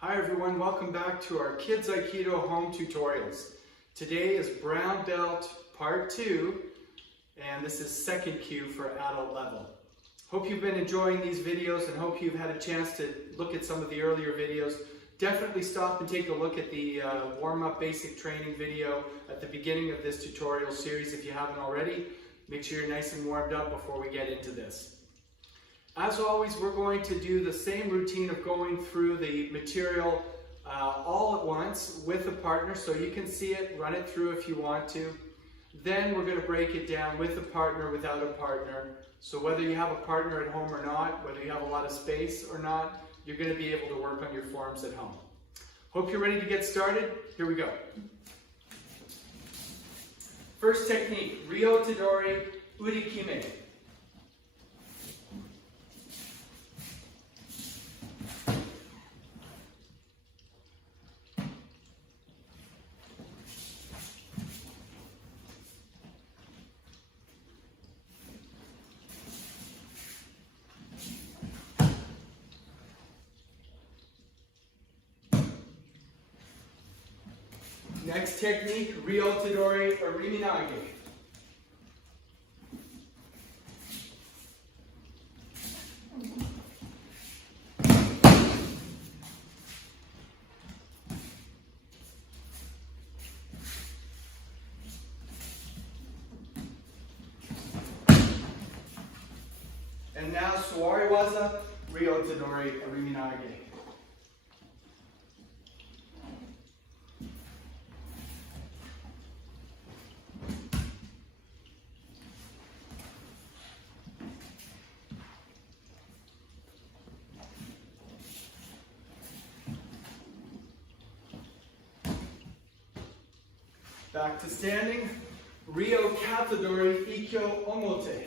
Hi everyone, welcome back to our Kids Aikido home tutorials. Today is Brown Belt Part 2, and this is second cue for adult level. Hope you've been enjoying these videos and hope you've had a chance to look at some of the earlier videos. Definitely stop and take a look at the warm-up basic training video at the beginning of this tutorial series if you haven't already. Make sure you're nice and warmed up before we get into this. As always, we're going to do the same routine of going through the material all at once with a partner, so you can see it, run it through if you want to. Then we're going to break it down with a partner, without a partner. So whether you have a partner at home or not, whether you have a lot of space or not, you're going to be able to work on your forms at home. Hope you're ready to get started. Here we go. First technique, Ryo Tadori Urikime. Next technique, Ryo Tadori Ariminage. And now Sawari Waza, Ryo Tadori Ariminage. Back to standing, Ryo Katadori Ikkyo Omote.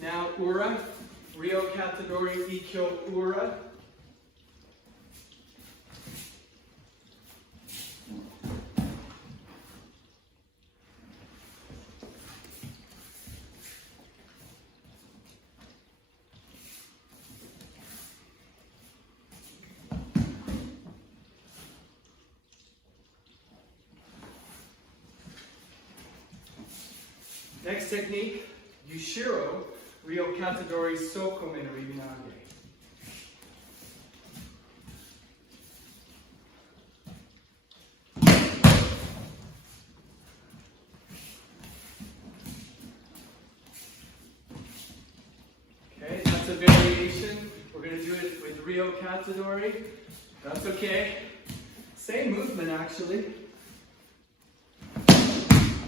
Now Ura, Ryo Katadori Ikkyo Ura. Next technique, Yushiro, Ryo Katadori Sokomen Ariminage. Okay, that's a variation. We're going to do it with Ryo Katadori. That's okay. Same movement actually.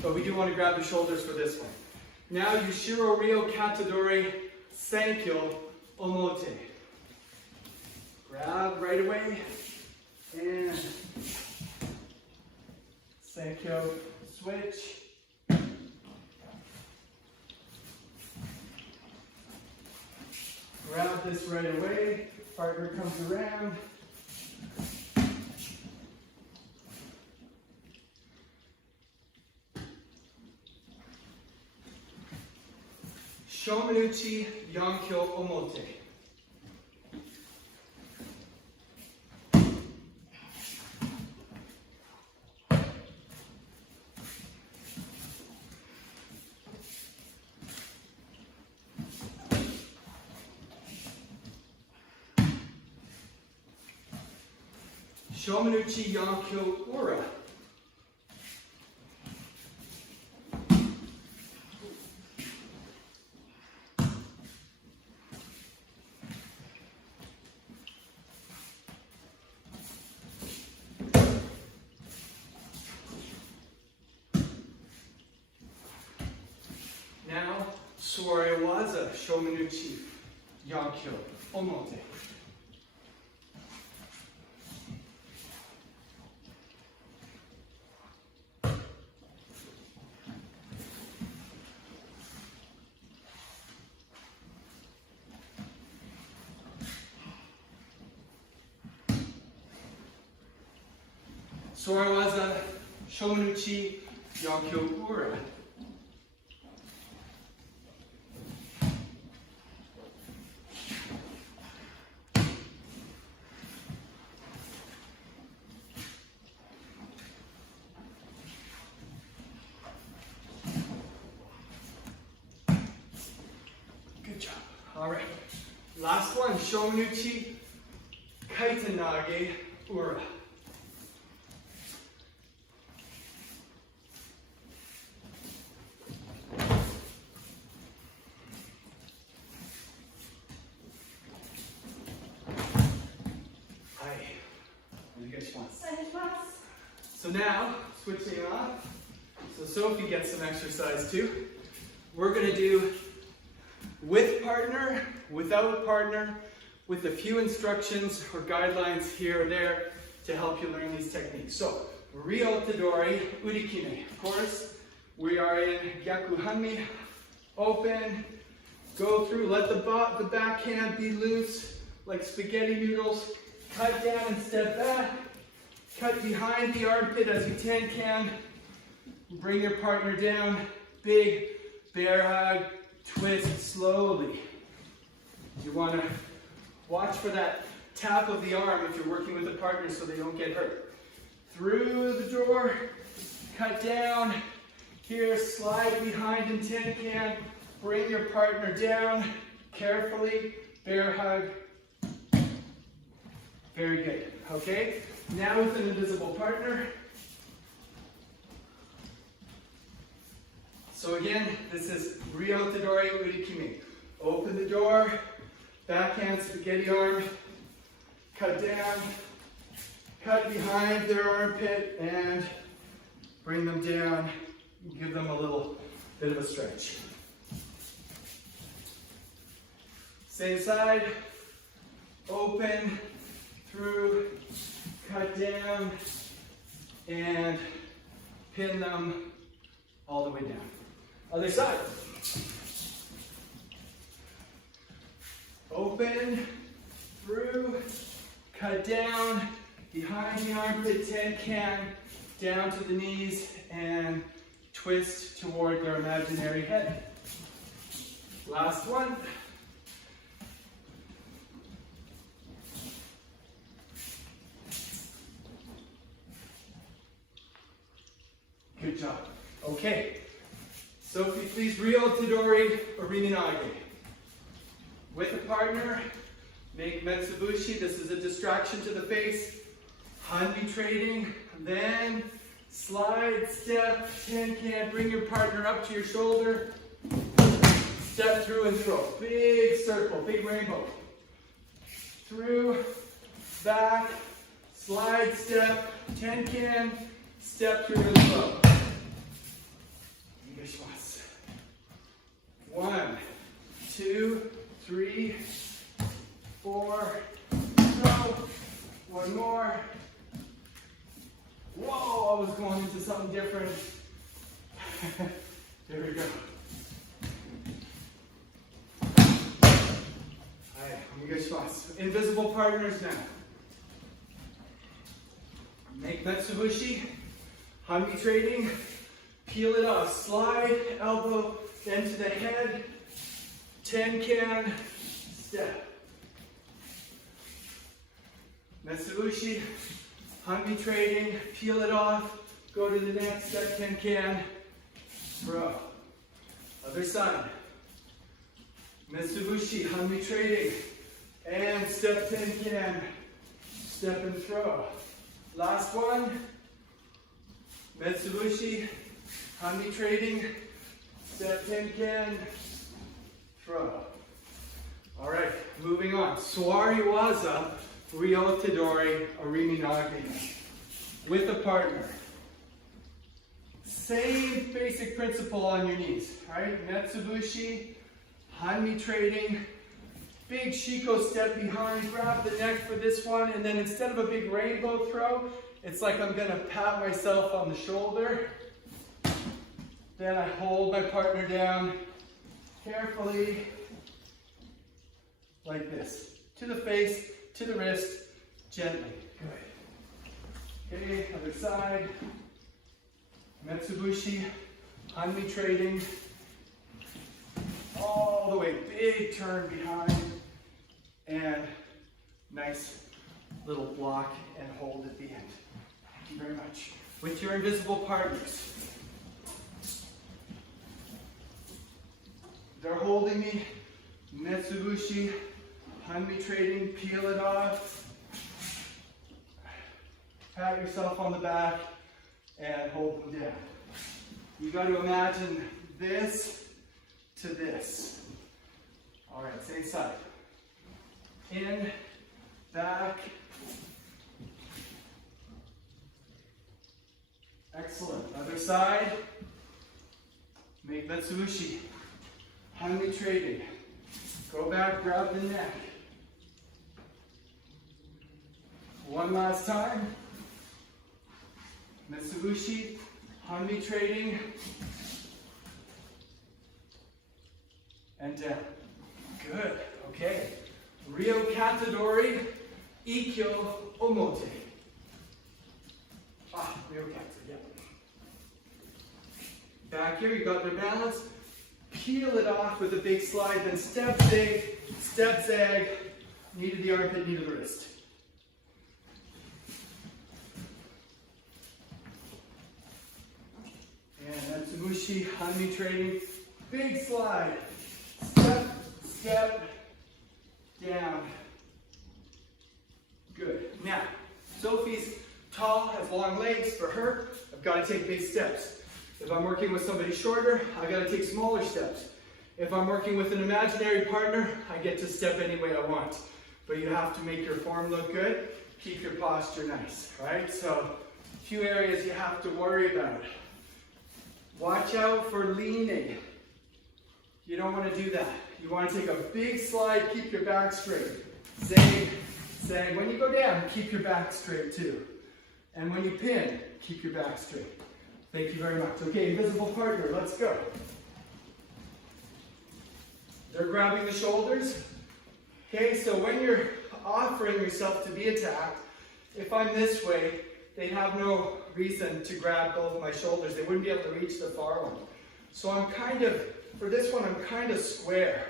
But we do want to grab the shoulders for this one. Now, Yushiro Ryo Katadori Sankyo Omote. Grab right away. And Sankyo switch. Grab this right away. Partner comes around. Shomenuchi Yankyo Omote. Shomenuchi Yankyo Ura. Now, Sawari Waza, Shomenuchi, Yankyo, Omote. Sorawaza, Shomanuchi, Yonkyo Ura. Good job. All right. Last one, Shomanuchi, Kaitanage, Ura. So now, switching off, so Sophie gets some exercise too. We're going to do with partner, without partner, with a few instructions or guidelines here or there to help you learn these techniques. So, Ryo Tadori, Urikine. Of course, we are in Gyaku Hanmi, open, go through, let the backhand be loose, like spaghetti noodles, cut down and step back. Cut behind the armpit as you can. Bring your partner down. Big bear hug. Twist slowly. You want to watch for that tap of the arm if you're working with a partner so they don't get hurt. Through the door. Cut down. Here, slide behind in can. Bring your partner down. Carefully. Bear hug. Very good. Okay? Now with an invisible partner. So again, this is Ryo Tadori Urikimi. Open the door, backhand spaghetti arm, cut down, cut behind their armpit, and bring them down. Give them a little bit of a stretch. Same side, open, through, cut down, and pin them all the way down. Other side. Open, through, cut down, behind the armpit, can, down to the knees, and twist toward their imaginary head. Last one. Good job. Okay. Sophie, please, Ryo Tadori Uriminage. With a partner, make Metsubushi. This is a distraction to the face. Hanmi trading. Then slide, step, can. Bring your partner up to your shoulder. Step through and throw. Big circle, big rainbow. Through, back, slide, step, can. Step through and throw. 1, 2, 3, 4, throw. One more. Whoa, I was going into something different. There we go. Alright, invisible partners now. Make Metsubushi. Hanmi trading. Peel it off. Slide, elbow, then to the head. Can, step. Metsubushi. Hanmi trading. Peel it off. Go to the next step. Can, throw. Other side. Metsubushi. Hanmi trading. And step can. Step and throw. Last one. Metsubushi. Hanmi trading. Step can. Throw. All right, moving on. Swari waza, Ryo Tadori Uriminage. With a partner. Same basic principle on your knees. All right, Metsubushi, Hanmi trading. Big Shiko step behind, grab the neck for this one, and then instead of a big rainbow throw, it's like I'm gonna pat myself on the shoulder. Then I hold my partner down carefully, like this. To the face, to the wrist, gently. Good. Okay, other side. Metsubushi, Hanmi trading. All the way, big turn behind. And nice little block and hold at the end. Thank you very much. With your invisible partners. They're holding me. Metsubushi, Hanmi trading, peel it off. Pat yourself on the back and hold them down. You got to imagine this to this. All right, same side. In, back. Excellent. Other side. Make Metsubushi. Hanmi trading. Go back, grab the neck. One last time. Metsubushi, Hanmi trading. And down. Good. Okay. Ryo Katadori, Ikkyo Omote. Ryo Kata, yeah. Back here, you got their balance. Peel it off with a big slide, then step zag, knee to the armpit, knee to the wrist. And Metsubushi, Hanmi trading, big slide. Step, down. Good. Now, Sophie's tall, has long legs. For her, I've got to take big steps. If I'm working with somebody shorter, I've got to take smaller steps. If I'm working with an imaginary partner, I get to step any way I want. But you have to make your form look good, keep your posture nice, right? So, a few areas you have to worry about. Watch out for leaning. You don't want to do that. You want to take a big slide, keep your back straight. Zag. When you go down, keep your back straight too. And when you pin, keep your back straight. Thank you very much. Okay, invisible partner, let's go. They're grabbing the shoulders. Okay, so when you're offering yourself to be attacked, if I'm this way, they'd have no reason to grab both my shoulders. They wouldn't be able to reach the far one. So I'm for this one, I'm kind of square,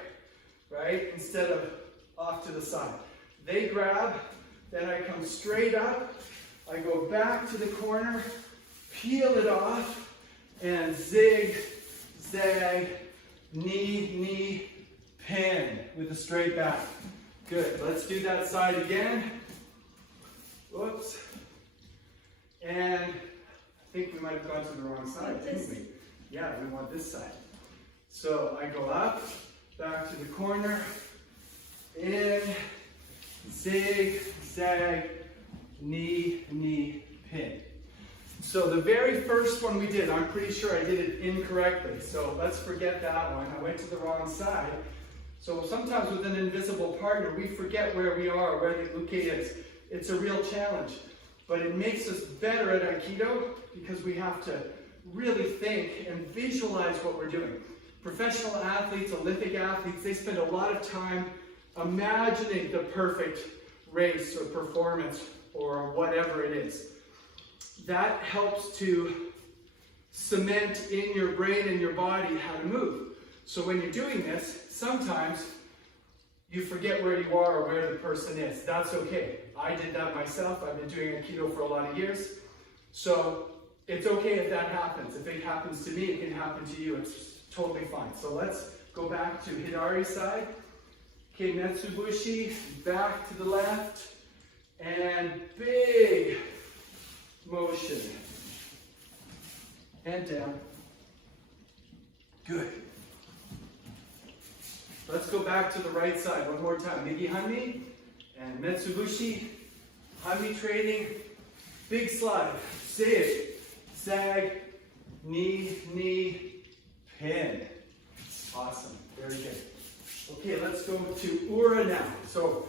right? Instead of off to the side. They grab, then I come straight up, I go back to the corner, peel it off, and zig, zag, knee, pin with a straight back. Good, let's do that side again. Whoops. And I think we might have gone to the wrong side, didn't we? Yeah, we want this side. So I go up, back to the corner, in, zig, zag, knee, pin. So the very first one we did, I'm pretty sure I did it incorrectly. So let's forget that one. I went to the wrong side. So sometimes with an invisible partner, we forget where we are, where the uke is. It's a real challenge. But it makes us better at Aikido because we have to really think and visualize what we're doing. Professional athletes, Olympic athletes, they spend a lot of time imagining the perfect race or performance or whatever it is. That helps to cement in your brain and your body how to move. So when you're doing this, sometimes you forget where you are or where the person is. That's okay. I did that myself. I've been doing Aikido for a lot of years. So it's okay if that happens. If it happens to me, it can happen to you. It's totally fine. So let's go back to Hidari side. Okay, Metsubushi, back to the left. And big motion. And down. Good. Let's go back to the right side one more time. Migi Hanmi and Metsubushi. Hanmi trading. Big slide. Zig, zag, knee, pin. Awesome. Very good. Okay, let's go to Ura now. So,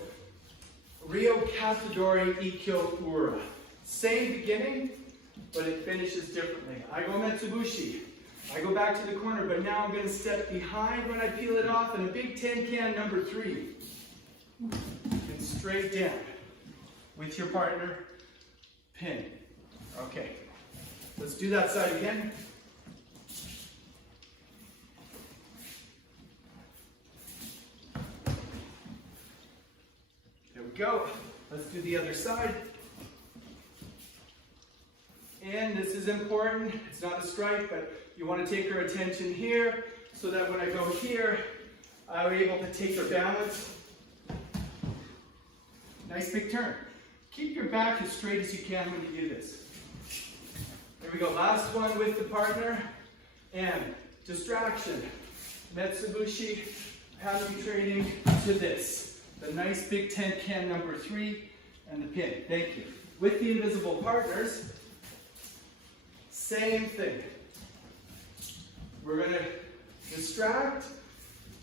Ryo Katadori Ikkyo Ura. Same beginning, but it finishes differently. I go Metsubushi. I go back to the corner, but now I'm going to step behind when I peel it off, and a big tin can, number 3. And straight down. With your partner, pin. Okay, let's do that side again. There we go. Let's do the other side. And this is important. It's not a strike, but you want to take her attention here so that when I go here, I'm able to take her balance. Nice big turn. Keep your back as straight as you can when you do this. There we go. Last one with the partner. And distraction. Metsubushi, Hami training to this. The nice big 10 can number 3 and the pin. Thank you. With the invisible partners, same thing. We're going to distract,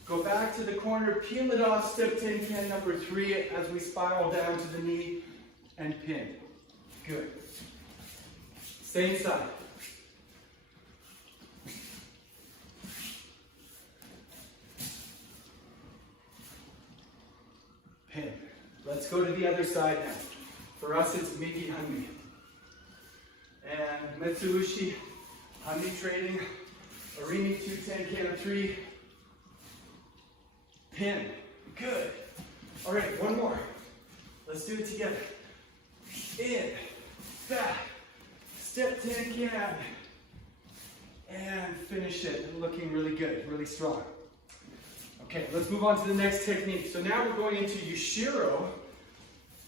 go back to the corner, peel it off, step 10 can number 3 as we spiral down to the knee and pin. Good. Same side. Pin. Let's go to the other side now. For us, it's Migi Hanmi. And Metsubushi, Hanmi trading, Arimi 210 can 3. Pin. Good. All right, one more. Let's do it together. In, back, step 10 can, and finish it. Looking really good, really strong. Okay, let's move on to the next technique. So now we're going into Yushiro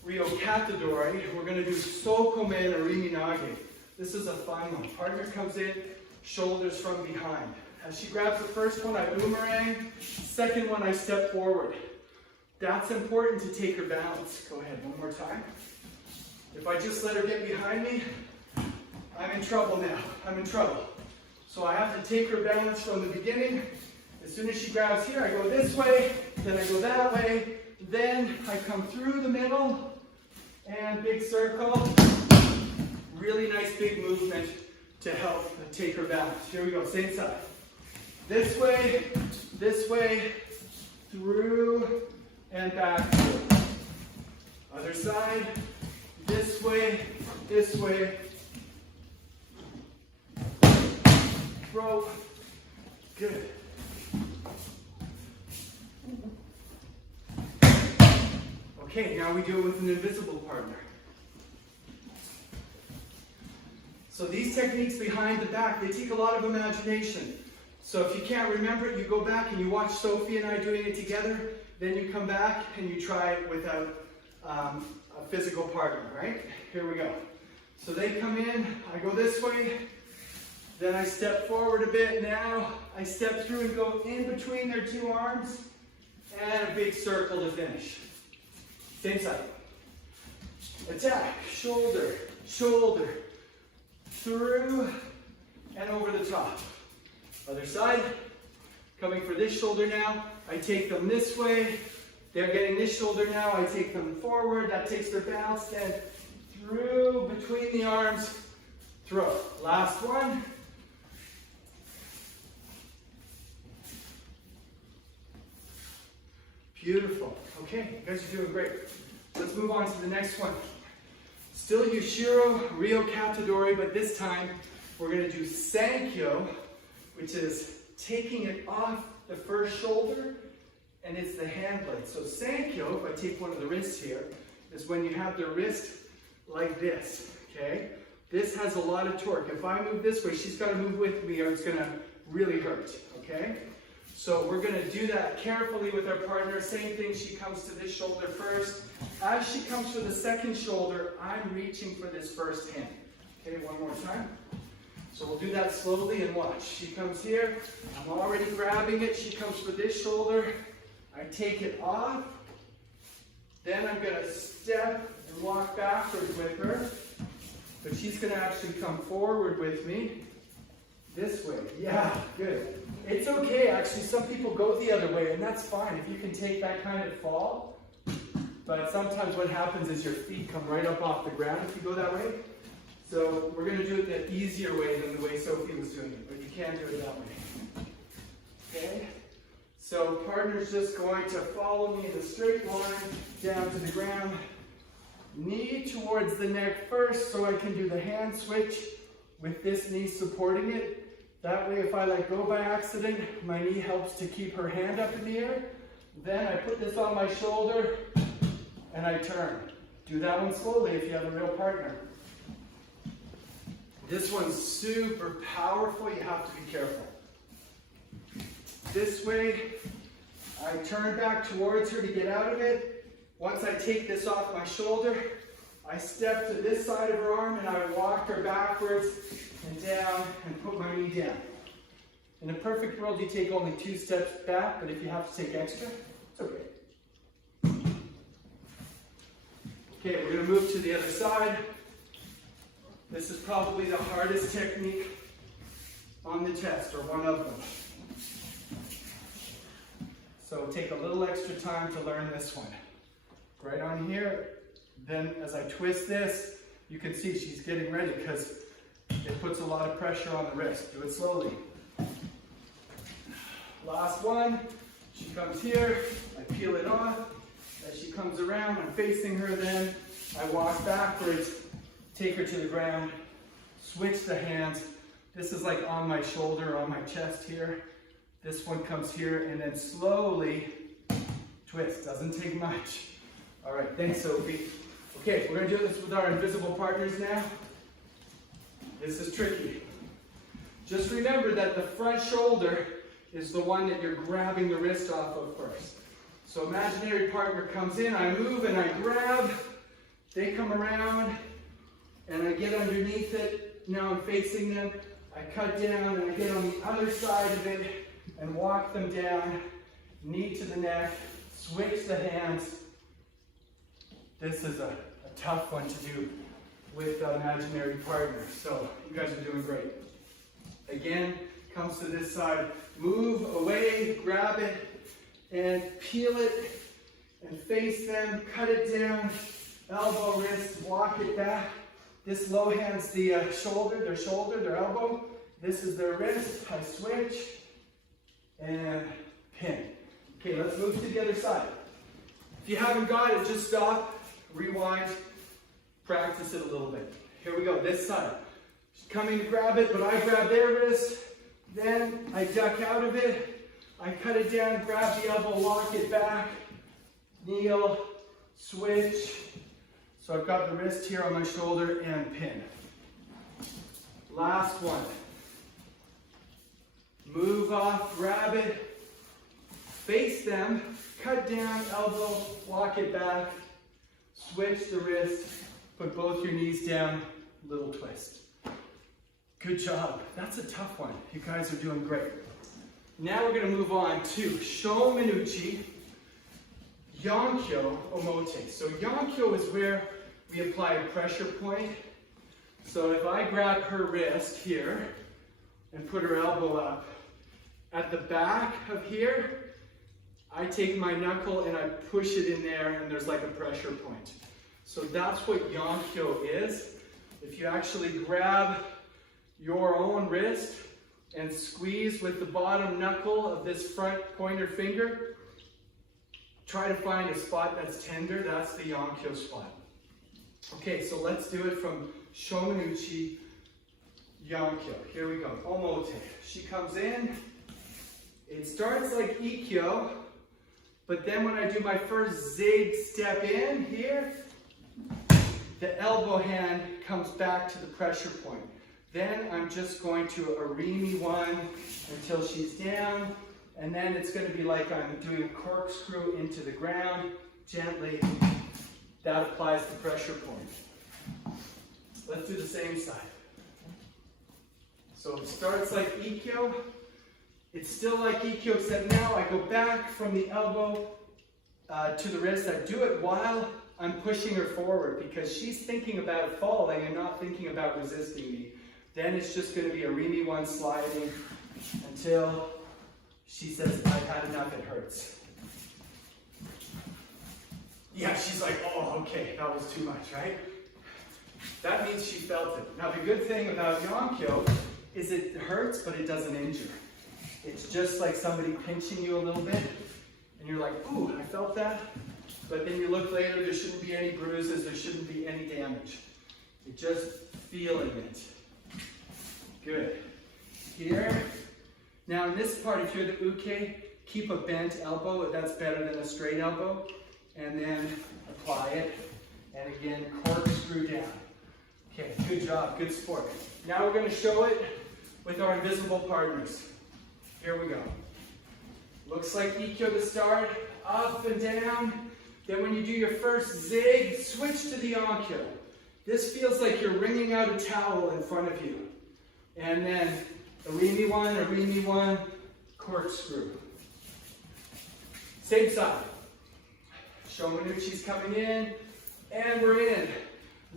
Ryo Katadori. We're going to do Sokomen Arimi Nage. This is a fun one. Partner comes in, shoulders from behind. As she grabs the first one, I boomerang. Second one, I step forward. That's important to take her balance. Go ahead, one more time. If I just let her get behind me, I'm in trouble now. I'm in trouble. So I have to take her balance from the beginning. As soon as she grabs here, I go this way, then I go that way, then I come through the middle, and big circle. Really nice big movement to help take her balance. Here we go, same side. This way, through, and back through. Other side, this way, throw. Good. Okay, now we do it with an invisible partner. So these techniques behind the back, they take a lot of imagination. So if you can't remember it, you go back and you watch Sophie and I doing it together, then you come back and you try it without a physical partner, right? Here we go. So they come in, I go this way, then I step forward a bit. Now I step through and go in between their two arms, and a big circle to finish. Same side. Attack, shoulder, shoulder, through, and over the top. Other side, coming for this shoulder now. I take them this way. They're getting this shoulder now. I take them forward. That takes their balance. Then through, between the arms, throw. Last one. Beautiful. Okay, you guys are doing great. Let's move on to the next one. Still Yushiro Ryo Katadori, but this time we're going to do Sankyo, which is taking it off the first shoulder, and it's the hand blade. So Sankyo, if I take one of the wrists here, is when you have the wrist like this, okay? This has a lot of torque. If I move this way, she's got to move with me or it's going to really hurt, okay? So we're going to do that carefully with our partner. Same thing, she comes to this shoulder first. As she comes for the second shoulder, I'm reaching for this first hand. Okay, one more time. So we'll do that slowly and watch. She comes here, I'm already grabbing it. She comes for this shoulder. I take it off. Then I'm going to step and walk backwards with her. But she's going to actually come forward with me. This way. Yeah, good. It's okay, actually. Some people go the other way, and that's fine if you can take that kind of fall. But sometimes what happens is your feet come right up off the ground if you go that way. So we're going to do it the easier way than the way Sophie was doing it, but you can do it that way. Okay? So partner's just going to follow me in a straight line down to the ground. knee towards the neck first so I can do the hand switch with this knee supporting it. That way if I let go by accident, my knee helps to keep her hand up in the air. Then I put this on my shoulder and I turn. Do that one slowly if you have a real partner. This one's super powerful, you have to be careful. This way, I turn back towards her to get out of it. Once I take this off my shoulder, I step to this side of her arm and I walk her backwards and down and put my knee down. In a perfect world, you take only 2 steps back, but if you have to take extra, it's okay. Okay, we're going to move to the other side. This is probably the hardest technique on the test, or one of them. So take a little extra time to learn this one. Right on here, then as I twist this, you can see she's getting ready because it puts a lot of pressure on the wrist. Do it slowly. Last one, she comes here, I peel it off. As she comes around, I'm facing her then, I walk backwards, take her to the ground, switch the hands. This is like on my shoulder, on my chest here. This one comes here and then slowly twist. Doesn't take much. All right, thanks, Sophie. Okay, we're gonna do this with our invisible partners now. This is tricky. Just remember that the front shoulder is the one that you're grabbing the wrist off of first. So imaginary partner comes in, I move and I grab. They come around and I get underneath it. Now I'm facing them. I cut down and I get on the other side of it and walk them down, knee to the neck, switch the hands. This is a tough one to do with imaginary partners. So you guys are doing great. Again, comes to this side, move away, grab it, and peel it, and face them, cut it down, elbow, wrist, walk it back. This low hand's the shoulder, their elbow. This is their wrist, I switch, and pin. Okay, let's move to the other side. If you haven't got it, just stop, rewind, practice it a little bit. Here we go, this side. She's coming to grab it, but I grab their wrist, then I duck out of it, I cut it down, grab the elbow, walk it back, kneel, switch. So I've got the wrist here on my shoulder and pin. Last one. Move off, grab it, face them, cut down, elbow, walk it back, switch the wrist, put both your knees down, little twist. Good job. That's a tough one. You guys are doing great. Now we're going to move on to Shomenuchi, Yonkyo, Omote. So Yonkyo is where we apply a pressure point. So if I grab her wrist here and put her elbow up, at the back of here, I take my knuckle and I push it in there and there's like a pressure point. So that's what Yonkyo is. If you actually grab your own wrist and squeeze with the bottom knuckle of this front pointer finger, try to find a spot that's tender. That's the Yonkyo spot. Okay, so let's do it from Shomenuchi, Yonkyo. Here we go. Omote. She comes in. It starts like Ikkyo, but then when I do my first zig step in here, the elbow hand comes back to the pressure point. Then I'm just going to arimi one until she's down, and then it's going to be like I'm doing a corkscrew into the ground, gently. That applies the pressure point. Let's do the same side. So it starts like Ikkyo. It's still like Ikkyo, except now I go back from the elbow to the wrist. I do it while I'm pushing her forward because she's thinking about falling and not thinking about resisting me. Then it's just going to be a Rimi one sliding until she says, I've had enough, it hurts. Yeah, she's like, oh, okay, that was too much, right? That means she felt it. Now, the good thing about Yonkyo is it hurts, but it doesn't injure. It's just like somebody pinching you a little bit, and you're like, ooh, I felt that. but then you look later, there shouldn't be any bruises, there shouldn't be any damage. You're just feeling it. Good. Here. Now in this part, if you're the uke, keep a bent elbow. That's better than a straight elbow. And then apply it. And again, corkscrew down. Okay, good job, good sport. Now we're going to show it with our invisible partners. Here we go. Looks like Ikkyo to start, up and down. Then when you do your first zig, switch to the Onkyo. This feels like you're wringing out a towel in front of you. And then arimi one, corkscrew. Same side. Shomanuchi's coming in, and we're in.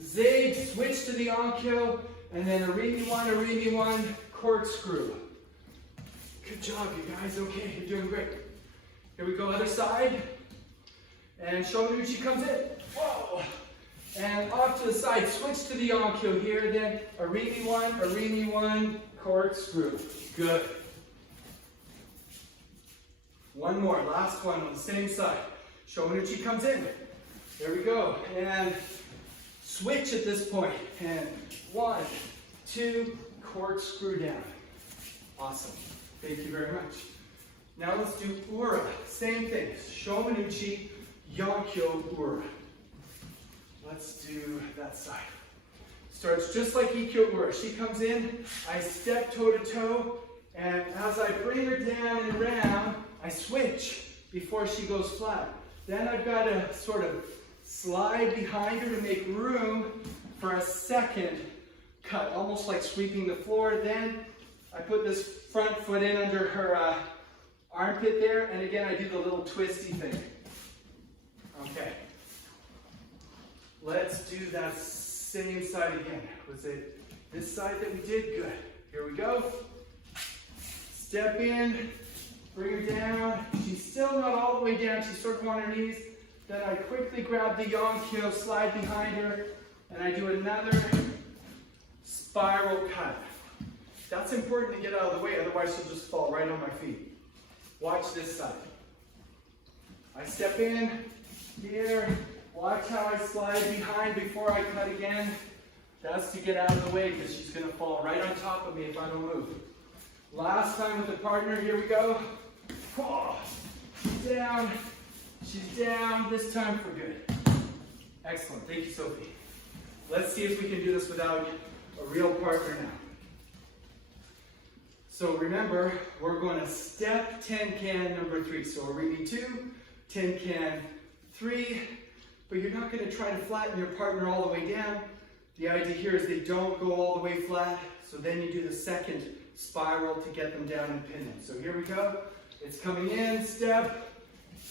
Zig, switch to the Onkyo, and then arimi one, corkscrew. Good job, you guys. Okay, you're doing great. Here we go, other side. And Shomanuchi comes in. Whoa! And off to the side, switch to the Onkyo here, then arimi one, corkscrew. Good. One more, last one on the same side. Shomanuchi comes in. There we go. And switch at this point. And 1, 2, corkscrew down. Awesome. Thank you very much. Now let's do ura. Same thing. Shomanuchi, Yonkyo, ura. Let's do that side. Starts just like Ikkyo ura. She comes in, I step toe to toe, and as I bring her down and around, I switch before she goes flat. Then I've got to sort of slide behind her to make room for a second cut, almost like sweeping the floor. Then I put this front foot in under her armpit there, and again I do the little twisty thing. Okay. Let's do that same side again. Was it this side that we did? Good. Here we go. Step in, bring her down. She's still not all the way down. She's sort of on her knees. Then I quickly grab the Yonkyo, slide behind her, and I do another spiral cut. That's important to get out of the way, otherwise she'll just fall right on my feet. Watch this side. I step in here. Watch how I slide behind before I cut again. That's to get out of the way because she's going to fall right on top of me if I don't move. Last time with the partner, here we go. Oh, she's down. She's down. This time for good. Excellent. Thank you, Sophie. Let's see if we can do this without a real partner now. So remember, we're going to step tenkan number 3. So arimi 2, tenkan 3. But you're not going to try to flatten your partner all the way down. The idea here is they don't go all the way flat, so then you do the second spiral to get them down and pin them. So here we go. It's coming in, step,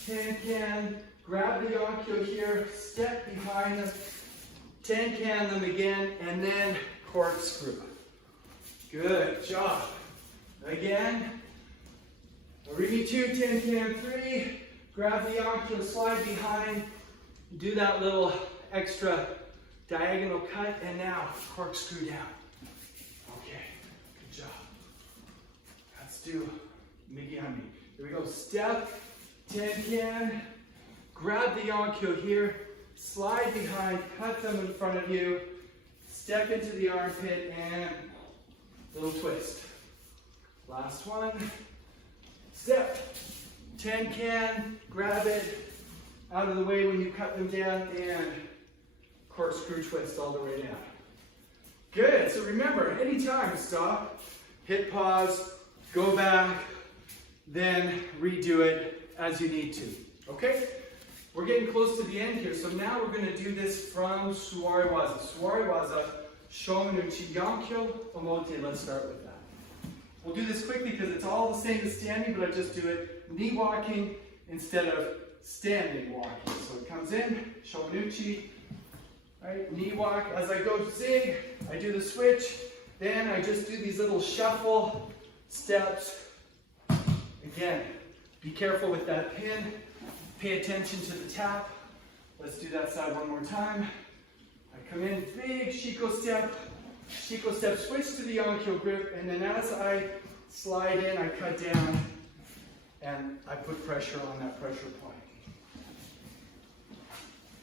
tenkan, grab the Yonkyo here, step behind them, tenkan them again, and then corkscrew. Good job. Again, arimi 2, tenkan 3, grab the Yonkyo, slide behind, do that little extra diagonal cut, and now corkscrew down. Okay, good job. Let's do Migihami. Here we go. Step, tenkan, grab the Yonkyo here, slide behind, cut them in front of you, step into the armpit, and little twist. Last one. Step, tenkan, grab it, out of the way when you cut them down, and corkscrew twist all the way down. Good, so remember, anytime, stop, hit pause, go back, then redo it as you need to, okay? We're getting close to the end here, so now we're gonna do this from Suwariwaza. Suwariwaza, Shomanuchi, Yonkyo, Omote, let's start with that. We'll do this quickly because it's all the same as standing, but I just do it knee walking instead of standing walking. So it comes in, Shomanuchi, right, knee walk. As I go zig, I do the switch. Then I just do these little shuffle steps. Again, be careful with that pin. Pay attention to the tap. Let's do that side one more time. I come in, big Shiko step, switch to the Yonkyo grip, and then as I slide in, I cut down, and I put pressure on that pressure point.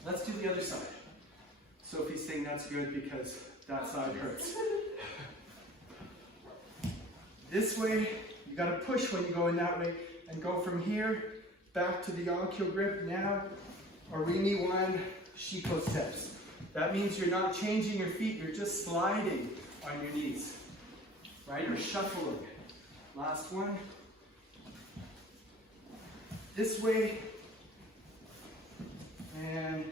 Let's do the other side. Sophie's saying that's good because that side hurts. This way, you gotta push when you go in that way and go from here back to the Yonkyo grip. Now, Orimi 1, Shiko steps. That means you're not changing your feet, you're just sliding on your knees, right? Or shuffling. Last one. This way, and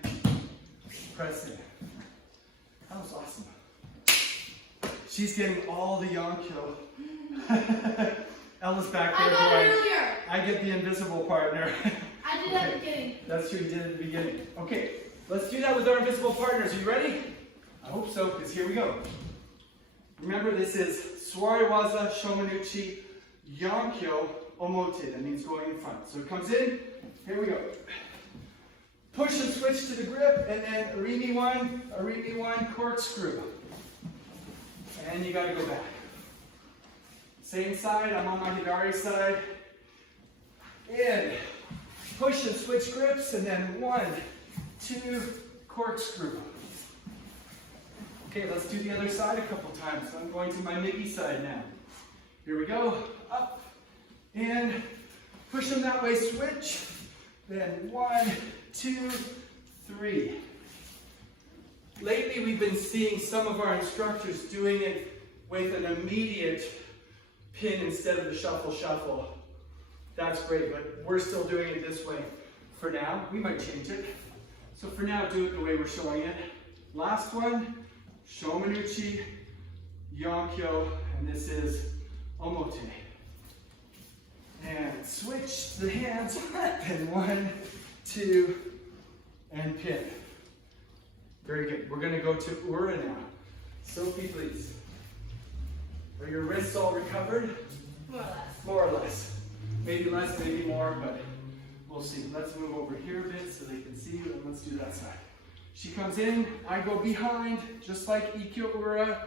press in. That was awesome. She's getting all the Yonkyo. Ella's back there. I got it earlier. I get the invisible partner. I did at the beginning. That's true, you did at the beginning. Okay, let's do that with our invisible partners. Are you ready? I hope so, because here we go. Remember, this is Suwariwaza, Shomanuchi, Yonkyo, Omote. That means going in front. So it comes in, here we go. Push and switch to the grip, and then Orimi 1, corkscrew. And you gotta go back. Same side, I'm on my Higari side. In. Push and switch grips, and then 1, 2, corkscrew. Okay, let's do the other side a couple times. I'm going to my Migi side now. Here we go. Up, in, push them that way, switch. Then 1, 2, 3. Lately, we've been seeing some of our instructors doing it with an immediate pin instead of the shuffle. That's great, but we're still doing it this way for now. We might change it. So for now, do it the way we're showing it. Last one, Shomanuchi, Yonkyo, and this is Omote. And switch the hands, and 1, 2, and pin. Very good. We're gonna go to Ura now. Sophie, please. Are your wrists all recovered? More or less. More or less. Maybe less, maybe more, but we'll see. Let's move over here a bit so they can see you, and let's do that side. She comes in, I go behind, just like Ikkyo Ura.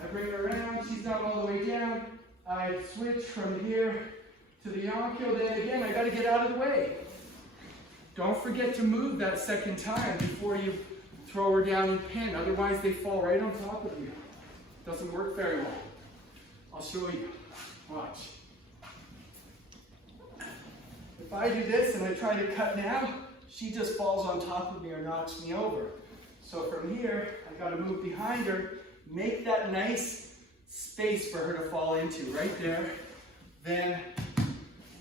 I bring her around, she's not all the way down. I switch from here to the Yonkyo, then again, I gotta get out of the way. Don't forget to move that second time before you throw her down and pin, otherwise they fall right on top of you. Doesn't work very well. I'll show you. Watch. If I do this and I try to cut now, she just falls on top of me or knocks me over. So from here, I gotta move behind her, make that nice space for her to fall into, right there. Then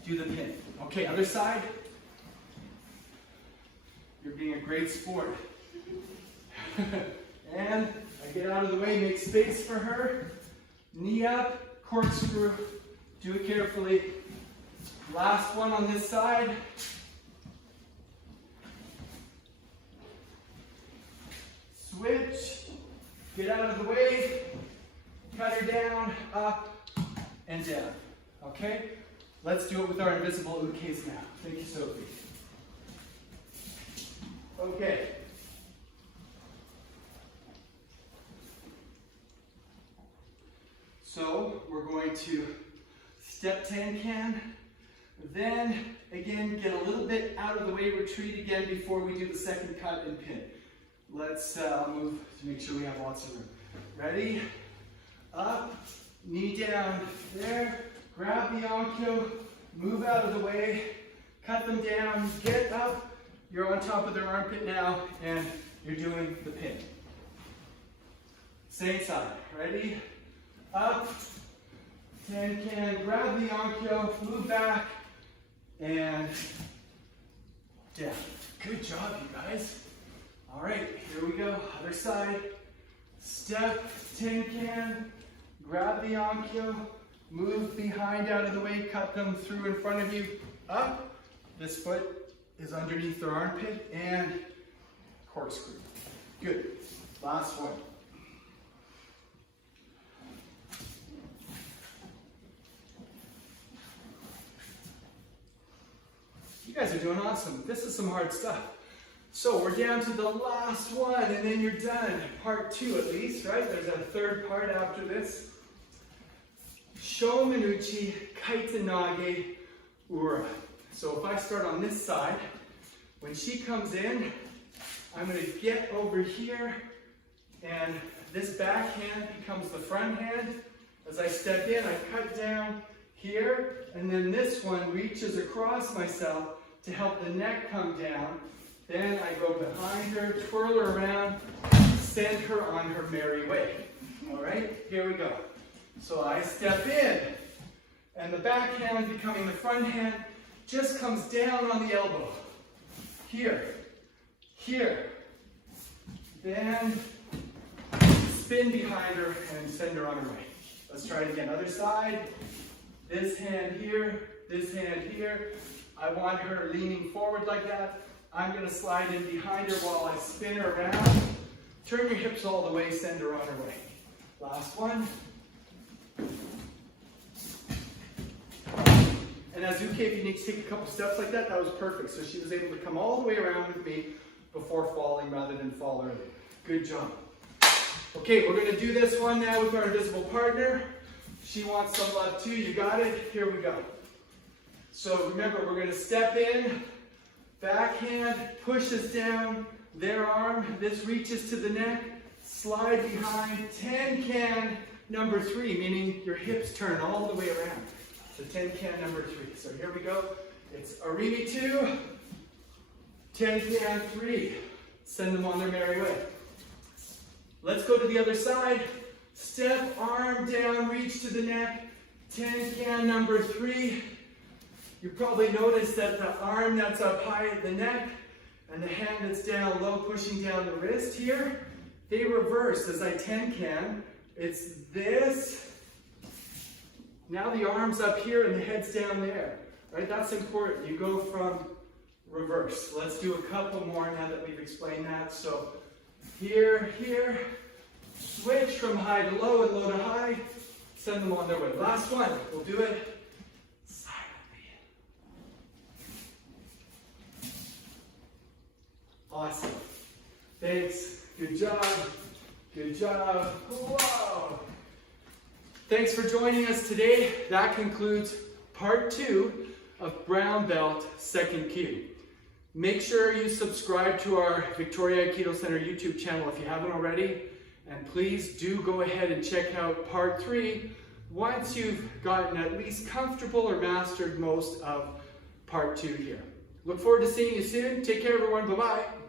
do the pin. Okay, other side. You're being a great sport. And I get out of the way, make space for her. Knee up, corkscrew. Do it carefully. Last one on this side. Switch. Get out of the way. Cut her down, up, and down. Okay? Let's do it with our invisible ukes now. Thank you, Sophie. Okay. So we're going to step Tenkan, then again get a little bit out of the way, retreat again before we do the second cut and pin. Let's move to make sure we have lots of room. Ready? Up, knee down, there, grab the Yonkyo, move out of the way, cut them down, get up, you're on top of their armpit now, and you're doing the pin. Same side, ready? Up, Tenkan, grab the Yonkyo, move back, and down. Good job, you guys. All right, here we go, other side. Step, Tenkan, grab the Yonkyo, move behind out of the way, cut them through in front of you, up. This foot is underneath their armpit, and corkscrew. Good, last one. You guys are doing awesome. This is some hard stuff. So we're down to the last one, and then you're done. Part 2 at least, right? There's a third part after this. Shomanuchi, Kaitanage, Ura. So if I start on this side, when she comes in, I'm going to get over here, and this back hand becomes the front hand. As I step in, I cut down here, and then this one reaches across myself to help the neck come down. Then I go behind her, twirl her around, send her on her merry way. All right, here we go. So I step in, and the back hand becoming the front hand just comes down on the elbow. Here, here. Then spin behind her and send her on her way. Let's try it again. Other side. This hand here, this hand here. I want her leaning forward like that. I'm going to slide in behind her while I spin her around. Turn your hips all the way, send her on her way. Last one. And as Uke, if you need to take a couple steps like that, that was perfect. So she was able to come all the way around with me before falling rather than fall early. Good job. Okay, we're going to do this one now with our invisible partner. She wants some love too. You got it? Here we go. So remember, we're going to step in, backhand, pushes down, their arm, this reaches to the neck, slide behind, 10 can number 3, meaning your hips turn all the way around. So 10 can number 3. So here we go. It's Arimi 2, 10 can 3. Send them on their merry way. Let's go to the other side. Step, arm down, reach to the neck, 10 can number 3. You probably noticed that the arm that's up high at the neck and the hand that's down low, pushing down the wrist here, they reverse as I 10 can. It's this. Now the arm's up here and the head's down there. Right? That's important. You go from reverse. Let's do a couple more now that we've explained that. So here, here. Switch from high to low and low to high. Send them on their way. Last one. We'll do it silently. Awesome. Thanks. Good job. Good job. Whoa. Thanks for joining us today. That concludes part 2 of Brown Belt Second Kyu. Make sure you subscribe to our Victoria Aikido Center YouTube channel if you haven't already. And please do go ahead and check out part 3 once you've gotten at least comfortable or mastered most of part 2 here. Look forward to seeing you soon. Take care, everyone. Bye-bye.